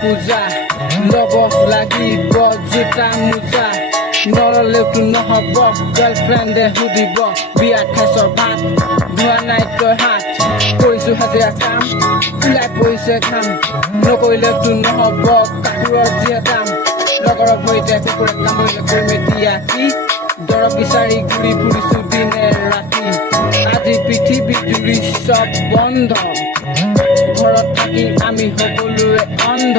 পূজা লব লাগিব জোতা মোজা নললেওতো নহ'ব গাৰ্লফ্ৰেণ্ডে সুধিব বিয়াত খাইছৰ ভাত ধোৱা নাই তই হাত কৰিছোঁ হাজিৰা কাম ওলাই পৰিছে ঘাম নকৰিলেতো নহ'ব কাপোৰৰ যিহে দাম লগৰৰ ভৰিতে কুকুৰে কামুৰিলে কৰিম এতিয়া কি দৰৱ বিচাৰি ঘূৰি ফুৰিছোঁ দিনে ৰাতি আজি পৃথিৱী জুৰি চব বন্ধ ঘৰত থাকি আমি সকলোৱে অন্ধ